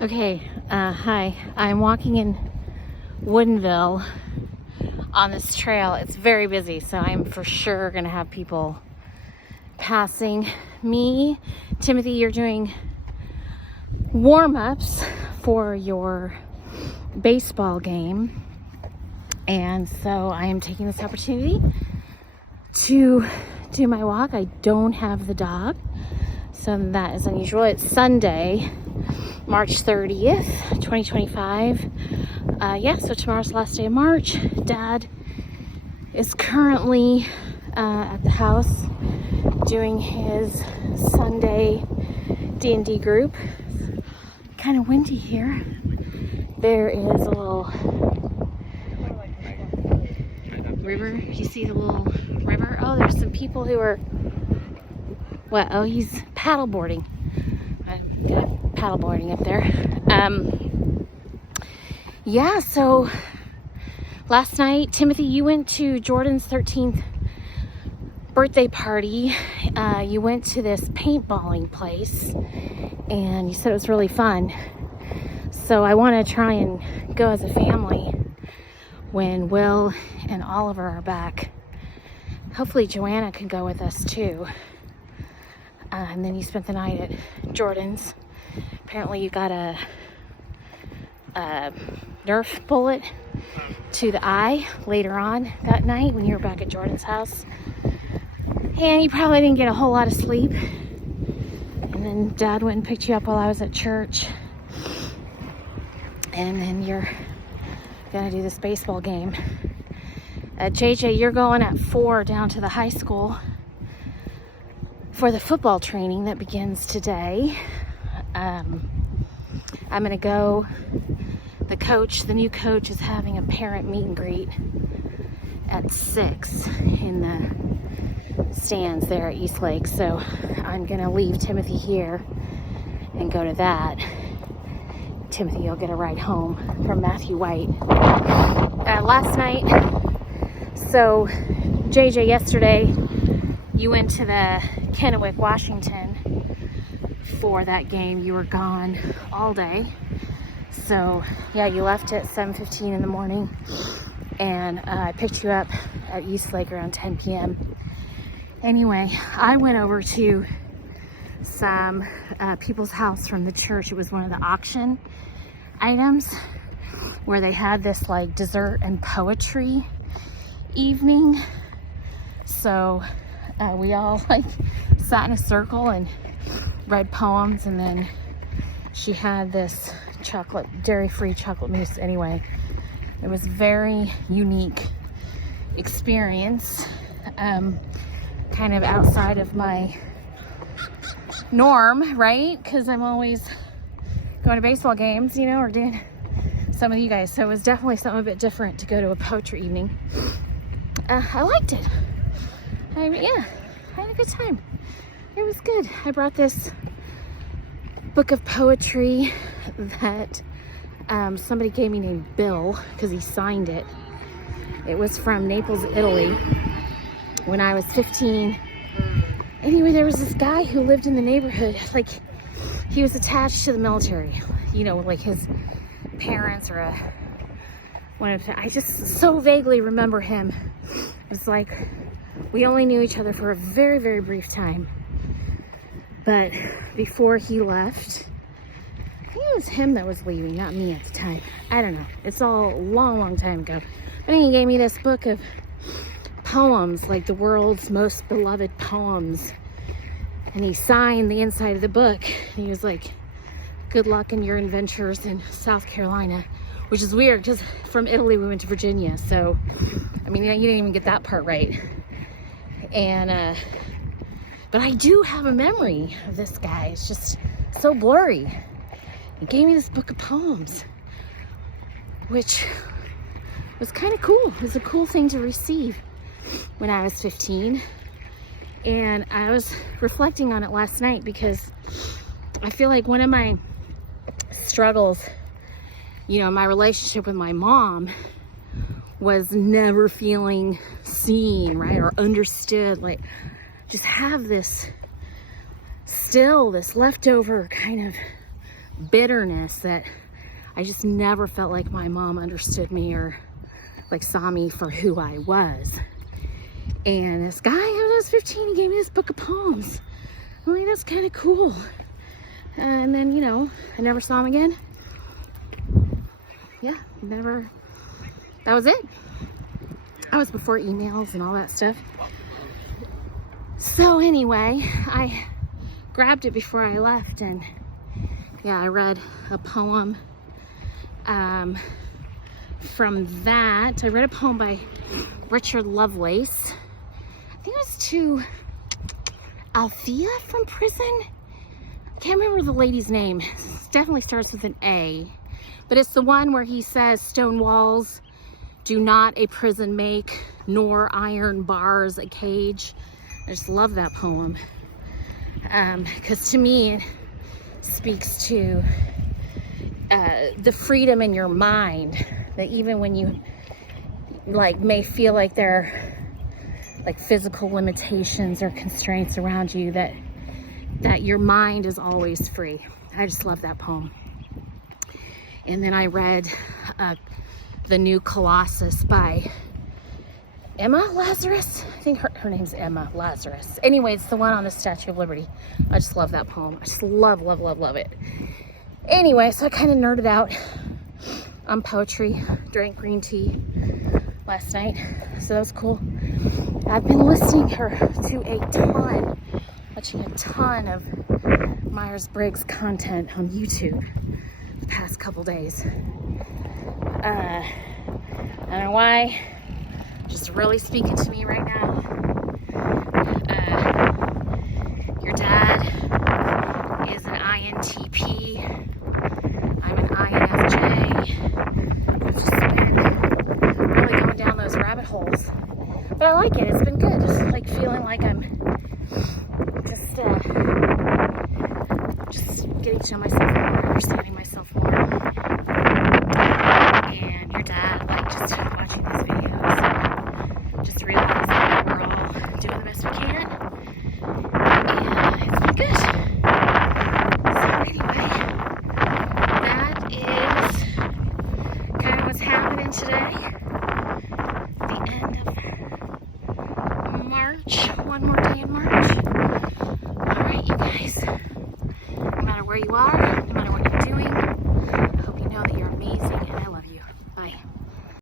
Okay, hi. I'm walking in Woodinville on this trail. It's very busy, so I'm for sure gonna have people passing me. Timothy, you're doing warm-ups for your baseball game, and so I am taking this opportunity to do my walk. I don't have the dog, so that is unusual. It's Sunday, March 30th, 2025. So tomorrow's the last day of March. Dad is currently at the house doing his Sunday D&D group. Kind of windy here. There is a little river. You see the little river? Oh, there's some people who are, what? Oh, he's paddleboarding. I'm paddleboarding up there. So last night, Timothy, you went to Jordan's 13th birthday party. You went to this paintballing place, and you said it was really fun. So I want to try and go as a family when Will and Oliver are back. Hopefully Joanna can go with us too. And then you spent the night at Jordan's. Apparently you got a Nerf bullet to the eye later on that night when you were back at Jordan's house. And you probably didn't get a whole lot of sleep. And then Dad went and picked you up while I was at church. And then you're gonna do this baseball game. JJ, you're going at 4 down to the high school for the football training that begins today. I'm gonna go. The new coach is having a parent meet and greet at 6 in the stands there at East Lake. So I'm gonna leave Timothy here and go to that. Timothy, you'll get a ride home from Matthew White. Last night, so JJ, yesterday, you went to the Kennewick, Washington for that game. You were gone all day. So yeah, you left at 7:15 in the morning, and I picked you up at East Lake around 10 p.m. Anyway, I went over to some people's house from the church. It was one of the auction items where they had this like dessert and poetry evening. So we all like sat in a circle and read poems, and then she had this dairy-free chocolate mousse. Anyway, it was a very unique experience, kind of outside of my norm, right? Because I'm always going to baseball games, or doing some of you guys. So it was definitely something a bit different to go to a poetry evening. I liked it. I had a good time. It was good. I brought this book of poetry that somebody gave me named Bill because he signed it. It was from Naples, Italy, when I was 15. Anyway, there was this guy who lived in the neighborhood. Like, he was attached to the military, like his parents or I just so vaguely remember him. It was like we only knew each other for a very, very brief time. But before he left, I think it was him that was leaving, not me at the time. I don't know. It's all a long, long time ago. But he gave me this book of poems, like the world's most beloved poems. And he signed the inside of the book. And he was like, good luck in your adventures in South Carolina. Which is weird, because from Italy we went to Virginia. So, you didn't even get that part right. And, but I do have a memory of this guy. It's just so blurry. He gave me this book of poems, which was kind of cool. It was a cool thing to receive when I was 15. And I was reflecting on it last night because I feel like one of my struggles, my relationship with my mom was never feeling seen, right? Or understood. Like, just have this leftover kind of bitterness that I just never felt like my mom understood me or like saw me for who I was. And this guy, when I was 15, he gave me this book of poems. I'm like, that's kind of cool. And then, you know, I never saw him again. Yeah, never. That was it. That was before emails and all that stuff. So anyway, I grabbed it before I left, and yeah, I read a poem from that. I read a poem by Richard Lovelace. I think it was to Althea from prison. I can't remember the lady's name. It definitely starts with an A. But it's the one where he says, stone walls do not a prison make, nor iron bars a cage. I just love that poem. Because to me, it speaks to the freedom in your mind. That even when you like may feel like there are like physical limitations or constraints around you, that your mind is always free. I just love that poem. And then I read the new Colossus by Emma Lazarus. I think her name's Emma Lazarus. Anyway, it's the one on the Statue of Liberty. I just love that poem. I just love it. Anyway, so I kind of nerded out on poetry, drank green tea last night, so that was cool. I've been listening to watching a ton of Myers-Briggs content on YouTube the past couple days. I don't know why, just really speaking to me right now. Your dad is an INTP. I'm an INFJ. I've just been really going down those rabbit holes. But I like it. It's been good. Just like feeling like I'm just getting to know myself more, understanding myself